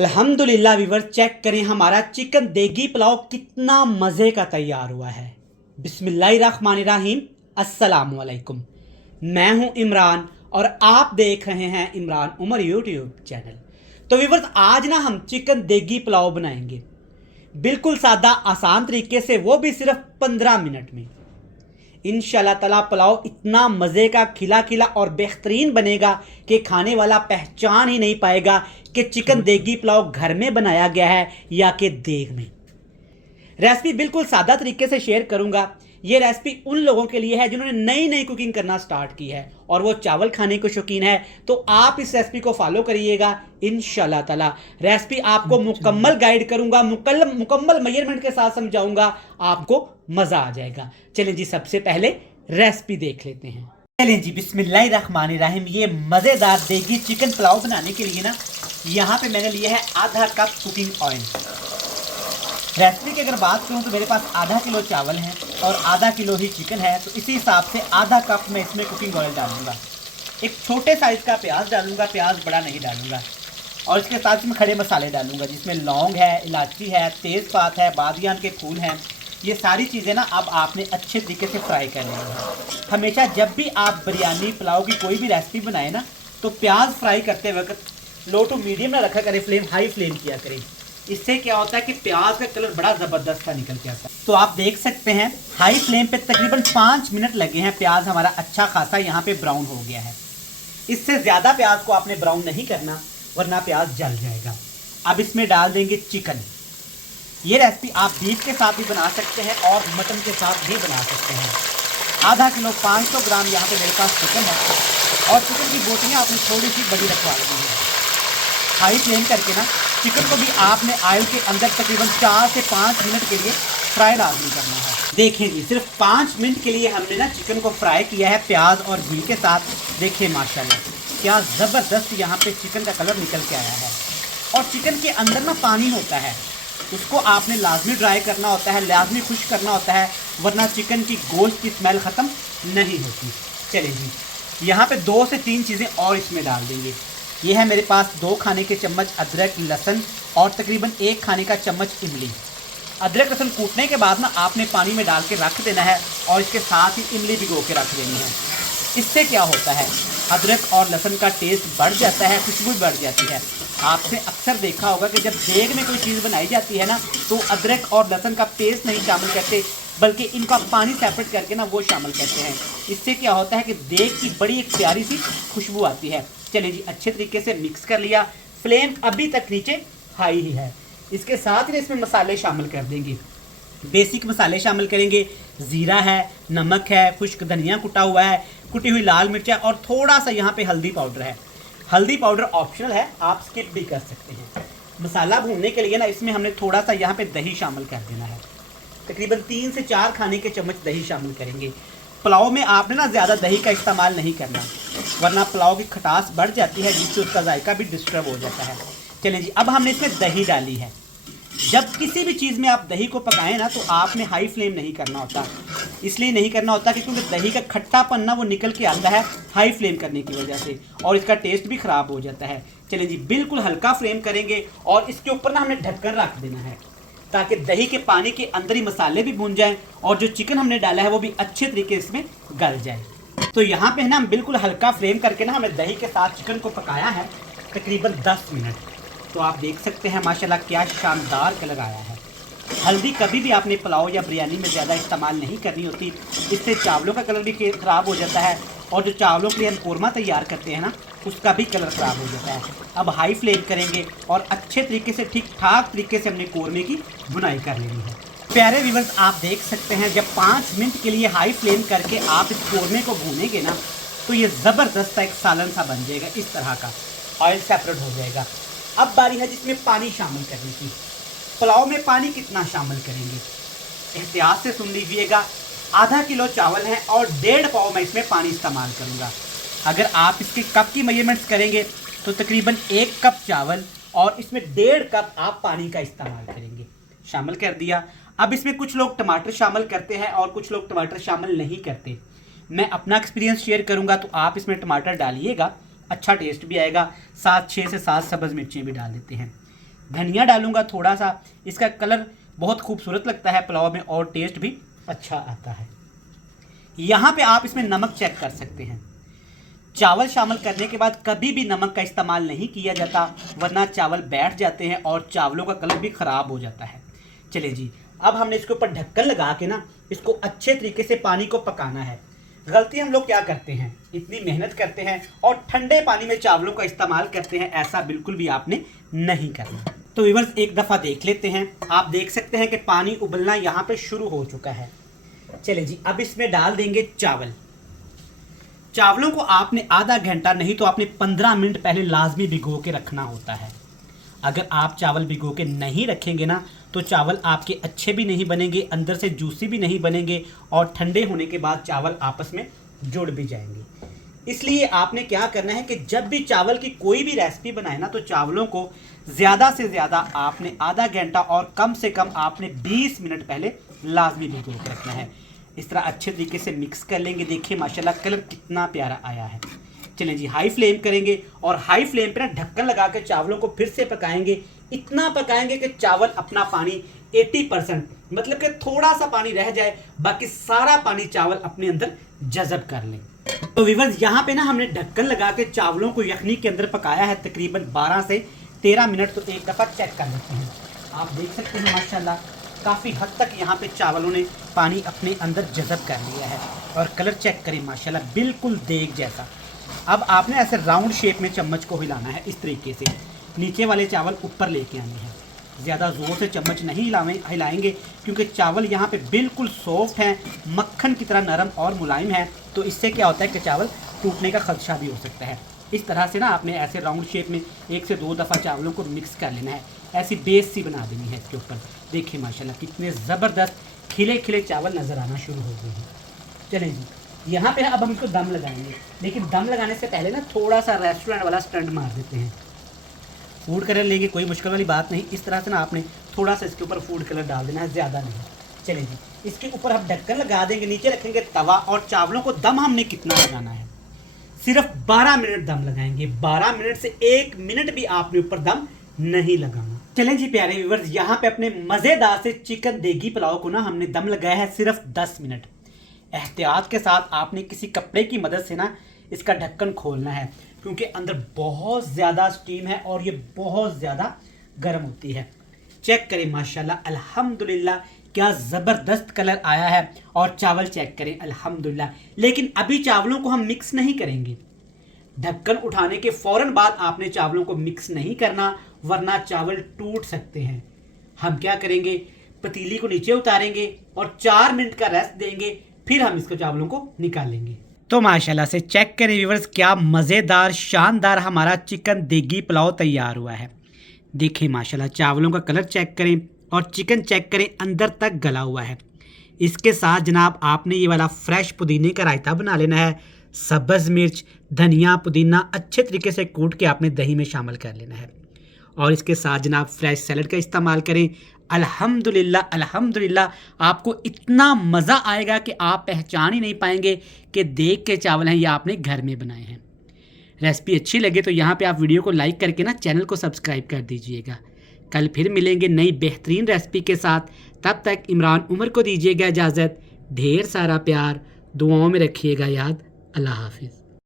अल्हम्दुलिल्लाह viewer, check करें हमारा चिकन देगी पुलाव कितना मज़े का तैयार हुआ है। बिस्मिल्लाहिर्रहमानिर्रहीम, अस्सलामुअलैकुम। मैं हूं इमरान और आप देख रहे हैं इमरान उमर यूट्यूब चैनल। तो व्यूअर्स, आज ना हम चिकन देगी पुलाव बनाएंगे बिल्कुल सादा आसान तरीके से, वो भी सिर्फ 15 मिनट में। इंशाल्लाह ताला पुलाव इतना मज़े का खिला खिला और बेहतरीन बनेगा कि खाने वाला पहचान ही नहीं पाएगा कि चिकन देगी पुलाव घर में बनाया गया है या कि देग में। रेसिपी बिल्कुल सादा तरीके से शेयर करूंगा। ये रेसिपी उन लोगों के लिए है जिन्होंने नई नई कुकिंग करना स्टार्ट की है और वो चावल खाने को शौकीन है। तो आप इस रेसिपी को फॉलो करिएगा इंशाल्लाह ताला। रेसिपी आपको मुकम्मल गाइड करूंगा, मुकम्मल मेजरमेंट के साथ समझाऊंगा, आपको मज़ा आ जाएगा। चलें जी, सबसे पहले रेसिपी देख लेते हैं। चलें जी, बिस्मिल्लाहिर्रहमानिर्रहीम। ये मज़ेदार देगी चिकन पुलाव बनाने के लिए ना, यहाँ पे मैंने लिया है आधा कप कुकिंग ऑयल। रेसिपी की अगर बात करूँ तो मेरे पास आधा किलो चावल है और आधा किलो ही चिकन है, तो इसी हिसाब से आधा कप मैं इसमें कुकिंग ऑयल डालूंगा। एक छोटे साइज़ का प्याज डालूंगा, प्याज बड़ा नहीं डालूंगा। और इसके साथ इसमें खड़े मसाले डालूंगा, जिसमें लौंग है, इलायची है, तेज़पात है, बादियान के फूल हैं। ये सारी चीज़ें ना अब आपने अच्छे तरीके से फ्राई कर लेनी है। हमेशा जब भी आप बिरयानी पुलाव की कोई भी रेसिपी बनाए ना, तो प्याज फ्राई करते वक्त लो टू मीडियम ना रखा करें, फ्लेम हाई फ्लेम किया करें। इससे क्या होता है कि प्याज का कलर बड़ा ज़बरदस्त सा निकल के आता है। तो आप देख सकते हैं हाई फ्लेम पे तकरीबन 5 मिनट लगे हैं। प्याज हमारा अच्छा खासा यहाँ पे ब्राउन हो गया है। इससे ज़्यादा प्याज को आपने ब्राउन नहीं करना, वरना प्याज जल जाएगा। अब इसमें डाल देंगे चिकन। ये रेसिपी आप बीफ के साथ भी बना सकते हैं और मटन के साथ भी बना सकते हैं। आधा किलो 500 ग्राम यहाँ पे मेरे पास चिकन है और चिकन की बोटियाँ आपने थोड़ी सी बड़ी रखवा दी है। हाई फ्लेम करके ना चिकन को भी आपने ऑयल के अंदर तकरीबन 4 से 5 मिनट के लिए फ्राई लाजमी करना है। देखें जी, सिर्फ 5 मिनट के लिए हमने ना चिकन को फ्राई किया है प्याज और घी के साथ। देखिए माशाल्लाह क्या ज़बरदस्त यहाँ पे चिकन का कलर निकल के आया है। और चिकन के अंदर ना पानी होता है, उसको आपने लाजमी ड्राई करना होता है, लाजमी खुश्क करना होता है, वरना चिकन की गोश्त की स्मेल ख़त्म नहीं होती। चलिए जी, यहाँ पे 2 से 3 चीज़ें और इसमें डाल देंगे। ये है मेरे पास 2 खाने के चम्मच अदरक लहसुन और तकरीबन 1 खाने का चम्मच इमली। अदरक लहसुन कूटने के बाद ना आपने पानी में डाल के रख देना है और इसके साथ ही इमली भिगो के रख देनी है। इससे क्या होता है, अदरक और लहसुन का टेस्ट बढ़ जाता है, खुशबू बढ़ जाती है। आपने अक्सर देखा होगा कि जब देग में कोई चीज़ बनाई जाती है ना, तो अदरक और लहसुन का पेस्ट नहीं शामिल करते, बल्कि इनका पानी सेपरेट करके ना वो शामिल करते हैं। इससे क्या होता है कि देग की बड़ी एक प्यारी सी खुशबू आती है। चलिए जी, अच्छे तरीके से मिक्स कर लिया। फ्लेम अभी तक नीचे हाई ही है। इसके साथ ही इसमें मसाले शामिल कर देंगे। बेसिक मसाले शामिल करेंगे। ज़ीरा है, नमक है, खुश्क धनिया कुटा हुआ है, कुटी हुई लाल मिर्च है और थोड़ा सा यहाँ पे हल्दी पाउडर है। हल्दी पाउडर ऑप्शनल है, आप स्किप भी कर सकते हैं। मसाला भूनने के लिए ना इसमें हमने थोड़ा सा यहाँ पे दही शामिल कर देना है। तकरीबन 3 से 4 खाने के चम्मच दही शामिल करेंगे। पुलाव में आपने ना ज़्यादा दही का इस्तेमाल नहीं करना, वरना पुलाव की खटास बढ़ जाती है, जिससे उसका जायका भी डिस्टर्ब हो जाता है। चलिए जी, अब हमने इसमें दही डाली है। जब किसी भी चीज़ में आप दही को पकाएं ना, तो आपने हाई फ्लेम नहीं करना होता। इसलिए नहीं करना होता कि क्योंकि दही का खट्टापन ना वो निकल के आता है हाई फ्लेम करने की वजह से, और इसका टेस्ट भी ख़राब हो जाता है। चलिए जी, बिल्कुल हल्का फ्लेम करेंगे और इसके ऊपर ना हमने ढक्कन रख देना है, ताकि दही के पानी के अंदर ही मसाले भी भून जाएं और जो चिकन हमने डाला है वो भी अच्छे तरीके से इसमें गल जाए। तो यहाँ पे है ना, हम बिल्कुल हल्का फ्लेम करके ना हमने दही के साथ चिकन को पकाया है तकरीबन 10 मिनट। तो आप देख सकते हैं माशाल्लाह क्या शानदार कलर आया है। हल्दी कभी भी आपने पुलाव या बिरयानी में ज़्यादा इस्तेमाल नहीं करनी होती, इससे चावलों का कलर भी ख़राब हो जाता है और जो चावलों के लिए हम कोरमा तैयार करते हैं ना, उसका भी कलर ख़राब हो जाता है। अब हाई फ्लेम करेंगे और अच्छे तरीके से ठीक ठाक तरीके से हमने कोरमे की बुनाई कर लेनी है। प्यारे व्यूअर्स, आप देख सकते हैं जब 5 मिनट के लिए हाई फ्लेम करके आप इस कोरमे को भूनेंगे ना, तो ये ज़बरदस्त एक सालन सा बन जाएगा। इस तरह का ऑयल सेपरेट हो जाएगा। अब बारी है जिसमें पानी शामिल करने की। पुलाव में पानी कितना शामिल करेंगे, एहतियात से सुन लीजिएगा। आधा किलो चावल है और 1.5 पाव मैं इसमें पानी इस्तेमाल करूँगा। अगर आप इसके कप की मेजरमेंट्स करेंगे तो तकरीबन 1 कप चावल और इसमें 1.5 कप आप पानी का इस्तेमाल करेंगे। शामिल कर दिया। अब इसमें कुछ लोग टमाटर शामिल करते हैं और कुछ लोग टमाटर शामिल नहीं करते। मैं अपना एक्सपीरियंस शेयर करूँगा, तो आप इसमें टमाटर डालिएगा, अच्छा टेस्ट भी आएगा। 6 से 7 सब्ज़ मिर्चें भी डाल देते हैं। धनिया डालूंगा थोड़ा सा, इसका कलर बहुत खूबसूरत लगता है पुलाव में और टेस्ट भी अच्छा आता है। यहाँ पे आप इसमें नमक चेक कर सकते हैं। चावल शामिल करने के बाद कभी भी नमक का इस्तेमाल नहीं किया जाता, वरना चावल बैठ जाते हैं और चावलों का कलर भी ख़राब हो जाता है। चलिए जी, अब हमने इसके ऊपर ढक्कन लगा के ना इसको अच्छे तरीके से पानी को पकाना है। गलती हम लोग क्या करते हैं, इतनी मेहनत करते हैं और ठंडे पानी में चावलों का इस्तेमाल करते हैं। ऐसा बिल्कुल भी आपने नहीं करना। तो व्यूअर्स एक दफ़ा देख लेते हैं। आप देख सकते हैं कि पानी उबलना यहाँ पे शुरू हो चुका है। चलिए जी, अब इसमें डाल देंगे चावल। चावलों को आपने आधा घंटा नहीं तो आपने 15 मिनट पहले लाजमी भिगो के रखना होता है। अगर आप चावल भिगो के नहीं रखेंगे ना तो चावल आपके अच्छे भी नहीं बनेंगे, अंदर से जूसी भी नहीं बनेंगे और ठंडे होने के बाद चावल आपस में जुड़ भी जाएंगे। इसलिए आपने क्या करना है कि जब भी चावल की कोई भी रेसिपी बनाए ना तो चावलों को ज़्यादा से ज़्यादा आपने आधा घंटा और कम से कम आपने 20 मिनट पहले लाजमी भिगो के रखना है। इस तरह अच्छे तरीके से मिक्स कर लेंगे। देखिए माशाल्लाह कलर कितना प्यारा आया है। चलें जी, हाई फ्लेम करेंगे और हाई फ्लेम पे ना ढक्कन लगा के चावलों को फिर से पकाएंगे। इतना पकाएंगे कि चावल अपना पानी 80% मतलब कि थोड़ा सा पानी रह जाए, बाकी सारा पानी चावल अपने अंदर जज़ब कर लें। तो व्यूअर्स यहाँ पे ना हमने ढक्कन लगा के चावलों को यखनी के अंदर पकाया है तकरीबन 12 से 13 मिनट। तो एक दफ़ा चेक कर लेते हैं। आप देख सकते हैं माशाल्लाह काफ़ी हद तक यहाँ पे चावलों ने पानी अपने अंदर जज़ब कर लिया है और कलर चेक करें माशाल्लाह बिल्कुल देग जैसा। अब आपने ऐसे राउंड शेप में चम्मच को हिलाना है इस तरीके से, नीचे वाले चावल ऊपर लेके आने हैं। ज़्यादा ज़ोर से चम्मच नहीं हिलाएंगे क्योंकि चावल यहाँ पे बिल्कुल सॉफ्ट हैं, मक्खन की तरह नरम और मुलायम है। तो इससे क्या होता है कि चावल टूटने का खदशा भी हो सकता है। इस तरह से ना आपने ऐसे राउंड शेप में 1 से 2 दफ़ा चावलों को मिक्स कर लेना है। ऐसी बेस सी बना देनी है इसके ऊपर। देखिए माशाल्लाह कितने ज़बरदस्त खिले खिले चावल नज़र आना शुरू हो गए हैं। चलें जी, यहाँ पे अब हम इसको दम लगाएंगे, लेकिन दम लगाने से पहले ना थोड़ा सा रेस्टोरेंट वाला स्टंट मार देते हैं। फूड कलर लेंगे, कोई मुश्किल वाली बात नहीं। इस तरह से ना आपने थोड़ा सा इसके ऊपर फूड कलर डाल देना है, ज़्यादा नहीं। चलें जी, इसके ऊपर हम ढक्कन लगा देंगे, नीचे रखेंगे तवा और चावलों को दम हमने कितना लगाना है, सिर्फ 12 मिनट दम लगाएंगे। 12 मिनट से 1 मिनट भी आपने ऊपर दम नहीं लगाना। चलें जी प्यारे व्यूअर्स, यहाँ पे अपने मज़ेदार से चिकन देगी पुलाव को ना हमने दम लगाया है सिर्फ 10 मिनट। एहतियात के साथ आपने किसी कपड़े की मदद से ना इसका ढक्कन खोलना है क्योंकि अंदर बहुत ज़्यादा स्टीम है और ये बहुत ज़्यादा गर्म होती है। चेक करें माशाल्लाह अल्हम्दुलिल्लाह क्या ज़बरदस्त कलर आया है और चावल चेक करें अल्हम्दुलिल्लाह। लेकिन अभी चावलों को हम मिक्स नहीं करेंगे। ढक्कन उठाने के फ़ौरन बाद आपने चावलों को मिक्स नहीं करना, वरना चावल टूट सकते हैं। हम क्या करेंगे, पतीली को नीचे उतारेंगे और 4 मिनट का रेस्ट देंगे, फिर हम इसको चावलों को निकालेंगे। तो माशाल्लाह से चेक करें व्यूअर्स, क्या मज़ेदार शानदार हमारा चिकन देगी पुलाव तैयार हुआ है। देखिए माशाल्लाह चावलों का कलर चेक करें और चिकन चेक करें, अंदर तक गला हुआ है। इसके साथ जनाब आपने ये वाला फ्रेश पुदीने का रायता बना लेना है। सब्ज़ मिर्च, धनिया, पुदीना अच्छे तरीके से कूट के आपने दही में शामिल कर लेना है और इसके साथ जनाब फ्रेश सैलड का इस्तेमाल करें। अल्हम्दुलिल्लाह अल्हम्दुलिल्लाह आपको इतना मज़ा आएगा कि आप पहचान ही नहीं पाएंगे कि देग के चावल हैं या आपने घर में बनाए हैं। रेसिपी अच्छी लगे तो यहाँ पे आप वीडियो को लाइक करके ना चैनल को सब्सक्राइब कर दीजिएगा। कल फिर मिलेंगे नई बेहतरीन रेसिपी के साथ। तब तक इमरान उमर को दीजिएगा इजाज़त। ढेर सारा प्यार, दुआओं में रखिएगा याद। अल्लाह हाफिज़।